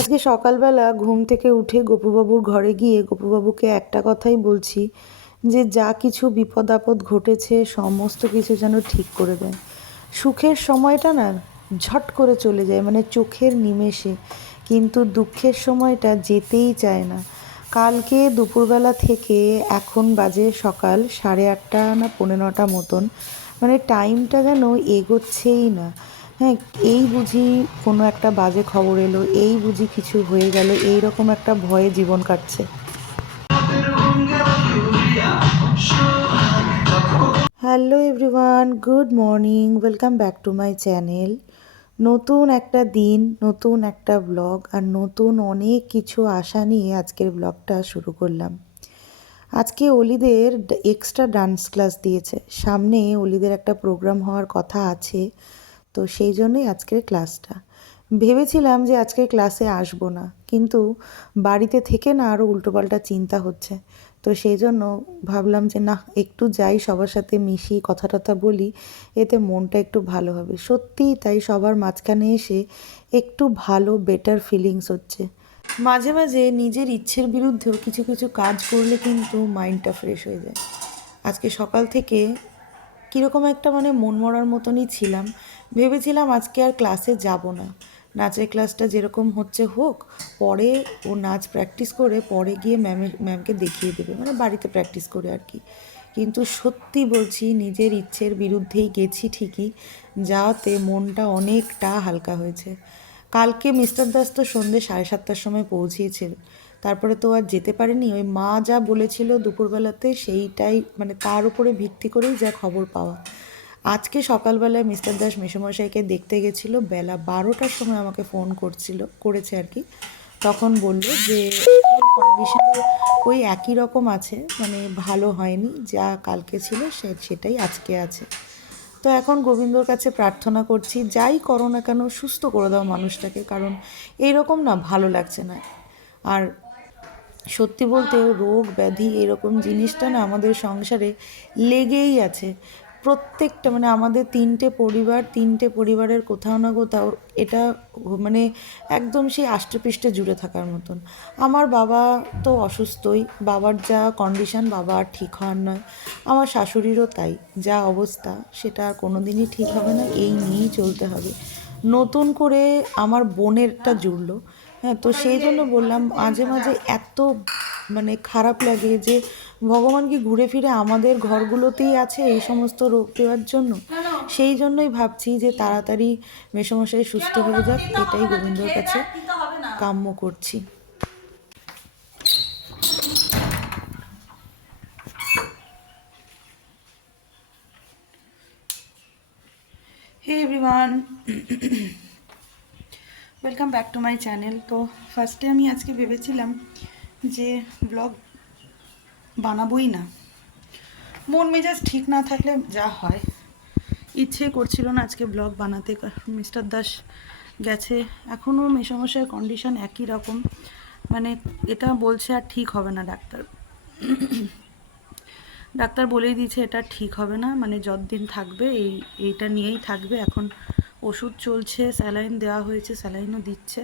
আজকে সকালবেলা ঘুম থেকে উঠে গোপুবাবুর ঘরে গিয়ে গোপুবাবুকে একটা কথাই বলছি যে, যা কিছু বিপদ আপদ ঘটেছে, সমস্ত কিছু যেন ঠিক করে দেয় সুখের সময়টা না ঝট করে চলে যায় মানে চোখের নিমেষে। কিন্তু দুঃখের সময়টা যেতেই চায় না। কালকে দুপুরবেলা থেকে এখন বাজে সকাল সাড়ে আটটা না পৌনে নটা মতন মানে টাইমটা যেন এগোচ্ছেই না। হ্যাঁ এই বুঝি কোনো একটা বাজে খবর এলো, এই বুঝি কিছু হয়ে গেল এই রকম একটা ভয়ে জীবন কাটছে। Hello everyone, good morning, welcome back to my channel. নতুন একটা দিন, নতুন একটা ব্লগ, আর নতুন অনেক কিছু আশা নিয়ে আজকের ব্লগটা শুরু করলাম। আজকে অলিদের এক্সট্রা ডান্স ক্লাস দিয়েছে। সামনে অলিদের একটা প্রোগ্রাম হওয়ার কথা আছে। তো সেই জন্যই আজকের ক্লাসটা। ভেবেছিলাম যে আজকে ক্লাসে আসব না, কিন্তু বাড়িতে থেকে না আরও উল্টোপাল্টা চিন্তা হচ্ছে। তো সেই জন্য ভাবলাম যে না, একটু যাই সবার সাথে মিশি কথা টথা বলি, এতে মনটা একটু ভালো হবে। সত্যিই তাই সবার মাঝখানে এসে একটু ভালো বেটার ফিলিংস হচ্ছে। মাঝে মাঝে নিজের ইচ্ছের বিরুদ্ধেও কিছু কিছু কাজ করলে কিন্তু মাইন্ডটা ফ্রেশ হয়ে যায়। আজকে সকাল থেকে কীরকম একটা মানে মন মরার মতনই ছিলাম। ভেবেছিলাম আজকে আর ক্লাসে যাব না। নাচের ক্লাসটা যেরকম হচ্ছে হোক, পরে ও নাচ প্র্যাকটিস করে পরে গিয়ে ম্যামের ম্যামকে দেখিয়ে দেবে। মানে বাড়িতে প্র্যাকটিস করে আর কি। কিন্তু সত্যি বলছি, নিজের ইচ্ছের বিরুদ্ধেই গেছি ঠিকই, যাতে মনটা অনেকটা হালকা হয়েছে। কালকে মিস্টার দাস তো সন্ধ্যে সাড়ে সাতটার সময় পৌঁছিয়েছিল তারপরে তো আর যেতে পারেনি। ওই মা যা বলেছিল দুপুরবেলাতে সেইটাই মানে তার উপরে ভিত্তি করেই যা খবর পাওয়া। আজকে সকালবেলায় মিস্টার দাস মেসমশাইকে দেখতে গেছিল, বেলা বারোটার সময় আমাকে ফোন করছিল, করেছে আর কি। তখন বলল যে কন্ডিশন ওই একই রকম আছে মানে ভালো হয়নি, যা কালকে ছিল সে, সেটাই আজকে আছে। তো এখন গোবিন্দর কাছে প্রার্থনা করছি, যাই করো না কেন, সুস্থ করে দাও মানুষটাকে, কারণ এইরকম না, ভালো লাগছে না। আর সত্যি বলতে রোগ, ব্যাধি এরকম জিনিসটা না আমাদের সংসারে লেগেই আছে। প্রত্যেকটা মানে আমাদের তিনটে পরিবার, তিনটে পরিবারের কোথাও না কোথাও এটা মানে একদম সেই আষ্টপৃষ্টে জুড়ে থাকার মতন। আমার বাবা তো অসুস্থই, বাবার যা কন্ডিশন বাবা আর ঠিক হওয়ার নয়। আমার শাশুড়িরও তাই, যা অবস্থা সেটা আর কোনো দিনই ঠিক হবে না, এই নিয়েই চলতে হবে। নতুন করে আমার বোনেরটা জুড়লো। হ্যাঁ তো সেই জন্য বললাম, মাঝে মাঝে এত মানে খারাপ লাগে যে ভগবান কি ঘুরে ফিরে আমাদের ঘরগুলোতেই আছে এই সমস্ত রোগ দেওয়ার জন্য? সেই জন্যই ভাবছি যে তাড়াতাড়ি মেসমশাই সুস্থ হয়ে যাক, এটাই গোবিন্দর কাছে কাম্য করছি। Hey everyone welcome back to my channel তো ফার্স্টে আমি আজকে ভেবেছিলাম যে ব্লগ বানাবোই না। মন মেজাজ ঠিক না থাকলে যা হয়। ইচ্ছে করছিল না আজকে ব্লগ বানাতে। মিস্টার দাস গেছে। এখনও মেসমশাইয়ের কন্ডিশন একই রকম। মানে এটা বলছে আর ঠিক হবে না ডাক্তার। ডাক্তার বলেই দিয়েছে এটা ঠিক হবে না। মানে যতদিন থাকবে এই এইটা নিয়েই থাকবে। এখন ওষুধ চলছে, স্যালাইন দেওয়া হয়েছে, স্যালাইনও দিচ্ছে।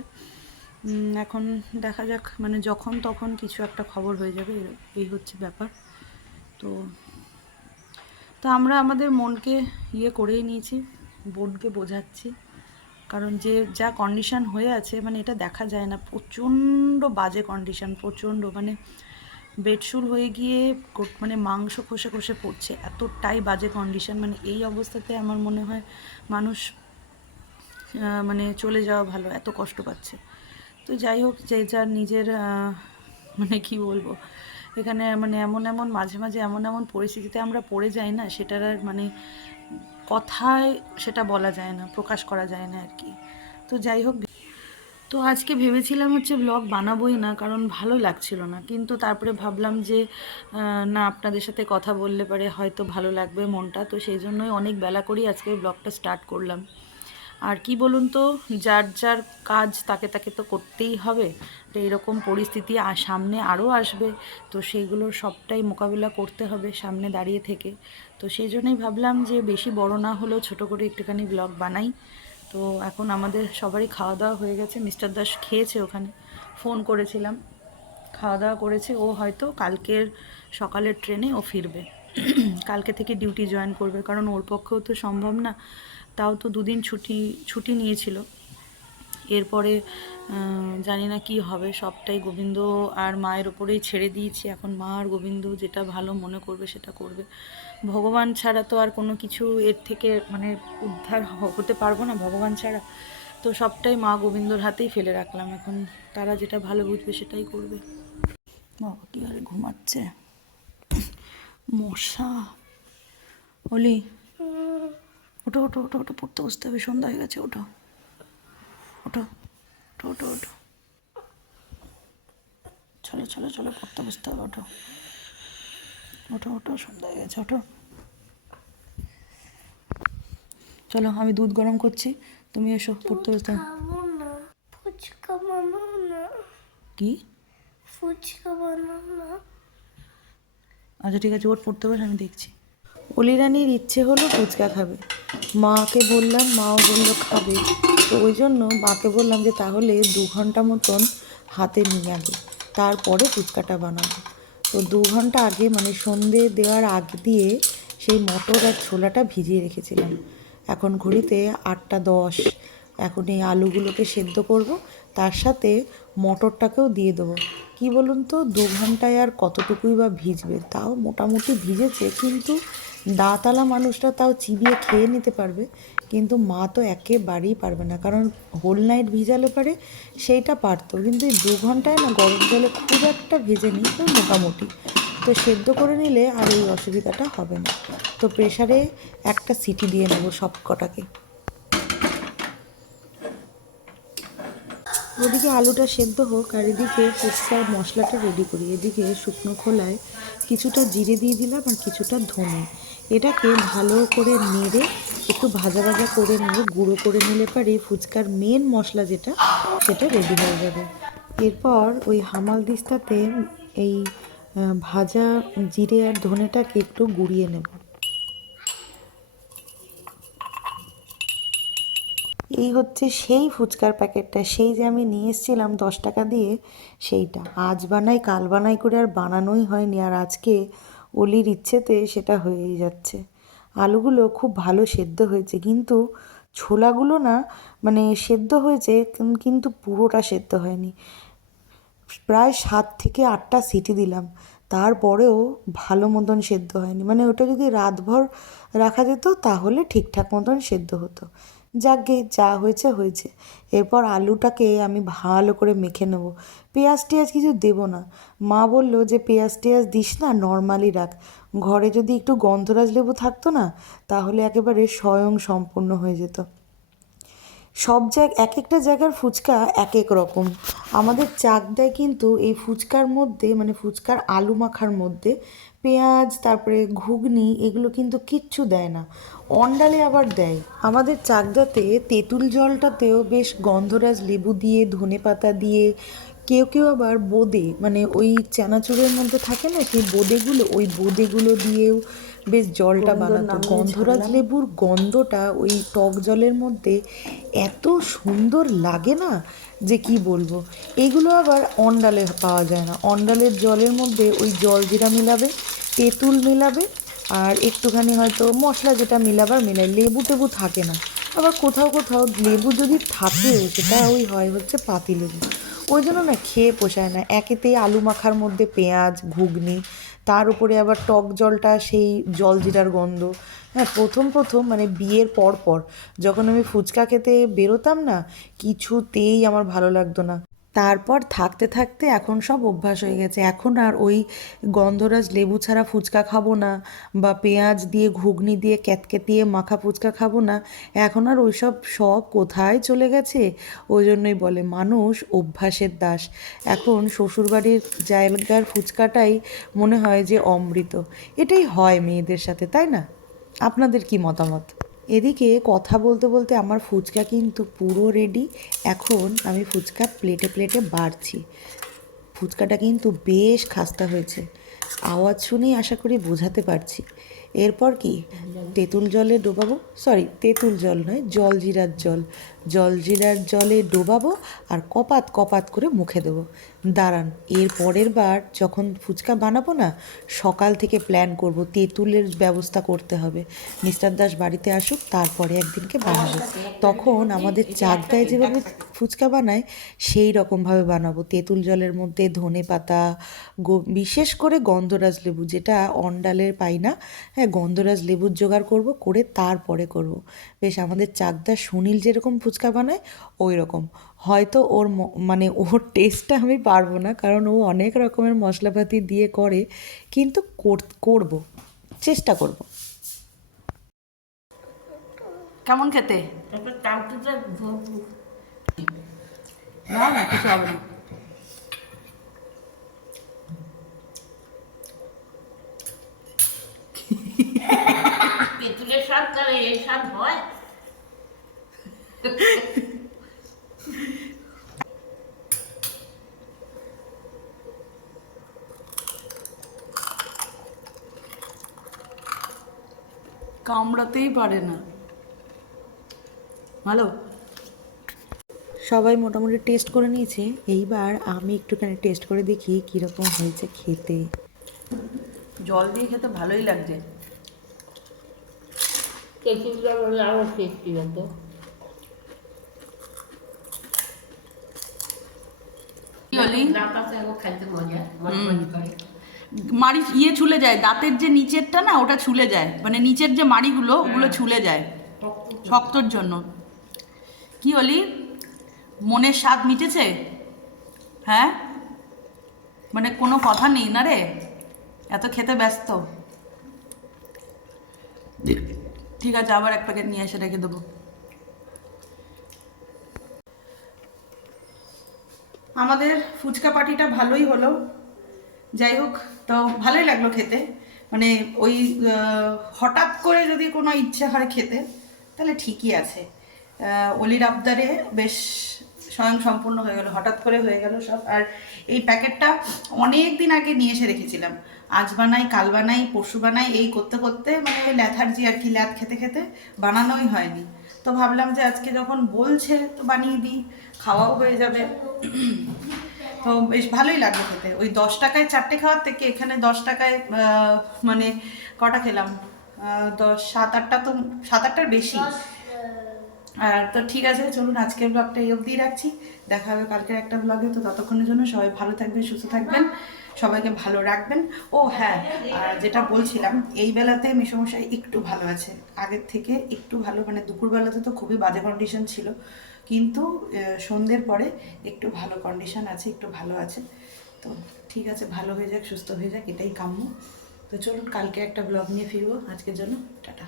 এখন দেখা যাক মানে যখন তখন কিছু একটা খবর হয়ে যাবে এই হচ্ছে ব্যাপার। তো তো আমরা আমাদের মনকে ইয়ে করেই নিয়েছি, বোনকে বোঝাচ্ছি। কারণ যে যা কন্ডিশন হয়ে আছে মানে এটা দেখা যায় না। প্রচণ্ড বাজে কন্ডিশন, প্রচণ্ড মানে বেডশুল হয়ে গিয়ে মানে মাংস খসে খসে পড়ছে। এতটাই বাজে কন্ডিশন মানে এই অবস্থাতে আমার মনে হয় মানুষ মানে চলে যাওয়া ভালো, এত কষ্ট পাচ্ছে। তো যাই হোক, যে যার নিজের মানে কি বলব, এখানে মানে এমন এমন, মাঝে মাঝে এমন এমন পরিস্থিতিতে আমরা পড়ে যাই না, সেটার আর মানে কথায় সেটা বলা যায় না, প্রকাশ করা যায় না আর কি। তো যাই হোক, তো আজকে ভেবেছিলাম হচ্ছে ব্লগ বানাবোই না, কারণ ভালো লাগছিল না। কিন্তু তারপরে ভাবলাম যে না, আপনাদের সাথে কথা বললে পারে হয়তো ভালো লাগবে মনটা, তো সেই জন্যই অনেক বেলা করেই আজকে ব্লগটা স্টার্ট করলাম। আর কি বলুন তো, যার যার কাজ তাকে তাকে তো করতেই হবে। তো এরকম পরিস্থিতি সামনে আরও আসবে। তো সেইগুলোর সবটাই মোকাবিলা করতে হবে সামনে দাঁড়িয়ে থেকে। তো সেই জন্যই ভাবলাম যে বেশি বড় না হলেও ছোট করে একটুখানি ব্লগ বানাই। তো এখন আমাদের সবারই খাওয়া দাওয়া হয়ে গেছে। মিস্টার দাস খেয়েছে ওখানে, ফোন করেছিলাম। খাওয়া দাওয়া করেছে, ও হয়তো কালকের সকালের ট্রেনে ও ফিরবে। কালকে থেকে ডিউটি জয়েন করবে, কারণ ওর পক্ষেও তো সম্ভব না। তাও তো দুদিন ছুটি ছুটি নিয়েছিল। এরপরে জানি না কি হবে, সবটাই গোবিন্দ আর মায়ের ওপরেই ছেড়ে দিয়েছি। এখন মা আর গোবিন্দ যেটা ভালো মনে করবে সেটা করবে। ভগবান ছাড়া তো আর কোনো কিছু এর থেকে মানে উদ্ধার হতে পারব না ভগবান ছাড়া। তো সবটাই মা গোবিন্দর হাতেই ফেলে রাখলাম। এখন তারা যেটা ভালো বুঝবে সেটাই করবে। বাবা কি আরে ঘুমাচ্ছে? মশা। অলি ওটো ওটো ওটো ওটো পড়তে বসতে হবে সন্ধ্যা হয়ে গেছে ওঠো। ওটো ওঠো ওটো ওটো চলো চলো চলো পড়তে বসতে হবে ওটো ওটো ওটো সন্ধ্যা হয়ে গেছে ওঠো। চলো আমি দুধ গরম করছি তুমি এসো পড়তে বসতে। ফুচকা না। কি? ফুচকা না। আচ্ছা ঠিক আছে ওর পড়তে বসে আমি দেখছি। অলিরানির ইচ্ছে হলো ফুচকা খাবে। মাকে বললাম, মাও বলল খাবে। তো ওই জন্য মাকে বললাম যে, তাহলে দু ঘণ্টা মতন হাতে নিয়ে আগে, তারপরে ফুচকাটা বানাবো। তো দু ঘণ্টা আগে মানে সন্ধে দেওয়ার আগ দিয়ে সেই মটর আর ছোলাটা ভিজিয়ে রেখেছিলাম। এখন ঘড়িতে আটটা দশ, এখন এই আলুগুলোকে সেদ্ধ করব, তার সাথে মটরটাকেও দিয়ে দেবো। কি বলুন তো, দু ঘন্টায় আর কতটুকুই বা ভিজবে? তাও মোটামুটি ভিজেছে, কিন্তু দাঁতালা মানুষরা তাও চিবিয়ে খেয়ে নিতে পারবে, কিন্তু মা তো একেবারেই পারবে না। কারণ হোল নাইট ভিজালে পারে, সেইটা পারতো। কিন্তু এই দু ঘন্টায় না গরম জলে খুব একটা ভেজে নিই তো মোটামুটি। তো সেদ্ধ করে নিলে আর এই অসুবিধাটা হবে না। তো প্রেশারে একটা সিটি দিয়ে নেব সব কটাকে। ওদিকে আলুটা সেদ্ধ হোক, আর এদিকে ফুচকার মশলাটা রেডি করি। এদিকে শুকনো খোলায় কিছুটা জিরে দিয়ে দিলাম, আর কিছুটা ধনে। এটাকে ভালো করে নেড়ে একটু ভাজা ভাজা করে নিয়ে গুঁড়ো করে নিলে পারে ফুচকার মেন মশলা যেটা, সেটা রেডি হয়ে যাবে। এরপর ওই হামাল দিস্তাতে এই ভাজা জিরে আর ধনেটাকে একটু গুঁড়িয়ে নেব। এই হচ্ছে সেই ফুচকার প্যাকেটটা, সেই যে আমি নিয়ে এসেছিলাম দশ টাকা দিয়ে, সেইটা। আজ বানাই, কাল বানাই করে আর বানানোই হয়নি, আর আজকে অলির ইচ্ছেতে সেটা হয়েই যাচ্ছে। আলুগুলো খুব ভালো সেদ্ধ হয়েছে, কিন্তু ছোলাগুলো না মানে সেদ্ধ হয়েছে কিন্তু পুরোটা সেদ্ধ হয়নি। প্রায় সাত থেকে আটটা সিটি দিলাম, তারপরেও ভালো মতন সেদ্ধ হয়নি। মানে ওটা যদি রাতভর রাখা যেত, তাহলে ঠিকঠাক মতন সেদ্ধ হতো। যাকগে যা হয়েছে হয়েছে। এরপর আলুটাকে আমি ভালো করে মেখে নেব। পেঁয়াজ টেয়াজ কিছু দেবো না। মা বলল যে, পেঁয়াজ টেয়াজ দিস না, নর্মালি রাখ। ঘরে যদি একটু গন্ধরাজ লেবু থাকতো না, তাহলে একেবারে স্বয়ং সম্পূর্ণ হয়ে যেত। সব জায়গা এক একটা জায়গার ফুচকা এক এক রকম। আমাদের চাকদায় কিন্তু এই ফুচকার মধ্যে মানে ফুচকার আলু মাখার মধ্যে পেঁয়াজ, তারপরে ঘুগনি, এগুলো কিন্তু কিচ্ছু দেয় না। অন্ডালে আবার দেয়। আমাদের চাকদাতে তেঁতুল জলটাতেও বেশ গন্ধরাজ লেবু দিয়ে ধনে পাতা দিয়ে কেউ কেউ আবার বোঁদে মানে ওই চানাচুরের মধ্যে থাকে না সেই বোঁদেগুলো ওই বোঁদেগুলো দিয়েও বেশ জলটা বানাতো। গন্ধরাজ লেবুর গন্ধটা ওই টক জলের মধ্যে এত সুন্দর লাগে না যে কি বলব? এগুলো আবার অন্ডালে পাওয়া যায় না। অন্ডালের জলের মধ্যে ওই জল জিরা মিলাবে তেঁতুল মিলাবে আর একটুখানি হয়তো মশলা যেটা মিলাবার মিলাই লেবু টেবু থাকে না। আবার কোথাও কোথাও লেবু যদি থাকেও সেটা ওই হয় হচ্ছে পাতি লেবু। ওই জন্য না খেয়ে পোষায় না। একেতেই আলু মাখার মধ্যে পেঁয়াজ, ঘুগনি, তার উপরে আবার টক জলটা, সেই জল জিরার গন্ধ। হ্যাঁ প্রথম প্রথম মানে বিয়ের পর পর যখন আমি ফুচকা খেতে বেরোতাম না, কিছুতেই আমার ভালো লাগতো না। তারপর থাকতে থাকতে এখন সব অভ্যাস হয়ে গেছে। এখন আর ওই গন্ধরাজ লেবু ছাড়া ফুচকা খাব না বা পেঁয়াজ দিয়ে, ঘুগনি দিয়ে ক্যাতক্যাতিয়ে মাখা ফুচকা খাব না। এখন আর ওইসব সব কোথায় চলে গেছে? ওই জন্যই বলে মানুষ অভ্যাসের দাস। এখন শ্বশুরবাড়ির জায়গার ফুচকাটাই মনে হয় যে অমৃত। এটাই হয় মেয়েদের সাথে, তাই না? আপনাদের কি মতামত? এদিকে কথা বলতে বলতে আমার ফুচকা কিন্তু পুরো রেডি এখন আমি ফুচকা প্লেটে প্লেটে বাড়ছি। ফুচকাটা কিন্তু বেশ খাস্তা হয়েছে। আওয়াজ শুনেই আশা করি বোঝাতে পারছি। এরপর কি? তেঁতুল জলে। ডোবাবো? সরি তেঁতুল জল নয় জল জিরার জল। জলজিরার জলে ডোবাবো আর কপাত কপাত করে মুখে দেবো। দাঁড়ান, এর পরের বার যখন ফুচকা বানাবো না, সকাল থেকে প্ল্যান করব, তেঁতুলের ব্যবস্থা করতে হবে। মিস্টার দাস বাড়িতে আসুক, তারপরে একদিনকে বানাবো। তখন আমাদের চাকদায় যেভাবে ফুচকা বানায়, সেই রকমভাবে বানাবো। তেঁতুল জলের মধ্যে ধনে পাতা বিশেষ করে গন্ধরাজ লেবু, যেটা অন্ডালের পাই না হ্যাঁ গন্ধরাজ লেবুর জোগাড় করব, করে তারপরে করব। বেশ, আমাদের চাকদা সুনীল যেরকম ফুচকা বানায় ওই রকম হয়তো ওর মানে ওর টেস্টটা আমি পারব না কারণ ও অনেক রকমের মশলাপাতি দিয়ে করে কিন্তু কর- করব চেষ্টা করব। কেমন খেতে? না না কিছু হবে না। তেঁতুলের স্বাদ তাহলে এই স্বাদ হয়? কামড়াতেই পারে না। ভালো? সবাই মোটামুটি টেস্ট করে নিয়েছে। এইবার আমি একটুখানি টেস্ট করে দেখি কীরকম হয়েছে খেতে। জল দিয়ে খেতে ভালোই লাগছে। তেঁতুলটা বলে আরও টেস্টি হতো কি হলি ডাটাতে এখন খাইতে মজা মজা করে মাড়ি ইয়ে ছুলে যায় দাঁতের যে নিচেরটা না ওটা ছুলে যায়। মানে নিচের যে মাড়িগুলো ওগুলো ছুলে যায়। শক্তর জন্য। কি হলি? মনের স্বাদ মিটেছে? হ্যাঁ? মানে কোনো কথা নেই না রে? এত খেতে ব্যস্ত। ঠিক আছে আবার এক প্যাকেট নিয়ে এসে রেখে দেবো। আমাদের ফুচকা পার্টিটা ভালোই হলো। যাই হোক তো ভালোই লাগল খেতে। মানে ওই হঠাৎ করে যদি কোনো ইচ্ছে হয় খেতে, তাহলে ঠিকই আছে। অলির আবদারে বেশ স্বয়ং সম্পূর্ণ হয়ে গেল, হঠাৎ করে হয়ে গেল সব। আর এই প্যাকেটটা অনেক দিন আগে নিয়ে এসে রেখেছিলাম। আজ বানাই, কাল বানাই, পরশু বানাই, এই করতে করতে মানে ওই ল্যাথার্জি আর কি, ল্যাথ খেতে খেতে বানানোই হয়নি। তো ভাবলাম যে আজকে যখন বলছে তো বানিয়ে দিই, খাওয়াও হয়ে যাবে। তো বেশ ভালোই লাগল খেতে। ওই দশ টাকায় চারটে খাওয়ার থেকে এখানে দশ টাকায় মানে কটা খেলাম? দশ, সাত, আটটা তো, সাত, আটটার বেশি। তো ঠিক আছে, চলুন আজকের ব্লগটা এই অবধি রাখছি। দেখা হবে কালকের একটা ব্লগে তো ততক্ষণের জন্য সবাই ভালো থাকবেন, সুস্থ থাকবেন, সবাইকে ভালো রাখবেন। ও হ্যাঁ আর যেটা বলছিলাম, এই বেলাতে মিশমশাই একটু ভালো আছে। আগের থেকে একটু ভালো মানে দুপুরবেলাতে তো খুবই বাজে কন্ডিশন ছিল। কিন্তু সন্ধ্যের পরে একটু ভালো কন্ডিশন আছে, একটু ভালো আছে। তো ঠিক আছে, ভালো হয়ে যাক, সুস্থ হয়ে যাক, এটাই কাম্য। তো চলুন, কালকে একটা ব্লগ নিয়ে ফিরবো। আজকের জন্য টাটা।